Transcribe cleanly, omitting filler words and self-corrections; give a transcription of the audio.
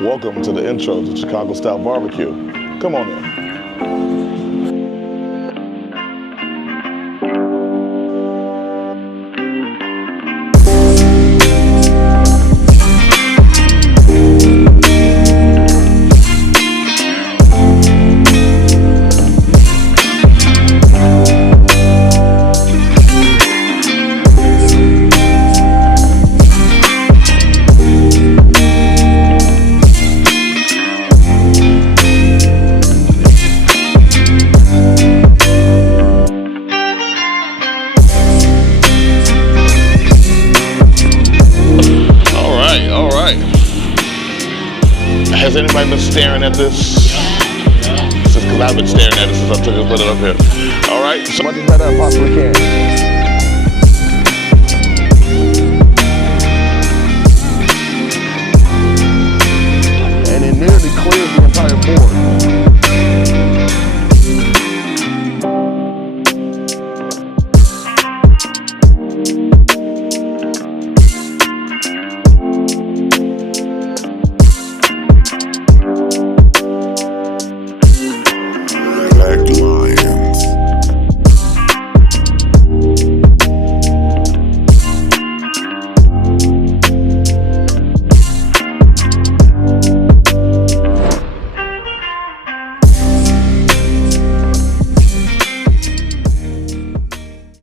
Welcome to the intro to Chicago Style BBQ. Come on in. Has anybody been staring at this? Because I've been staring at it since I took it and put it up here. All right, so much as better I possibly can.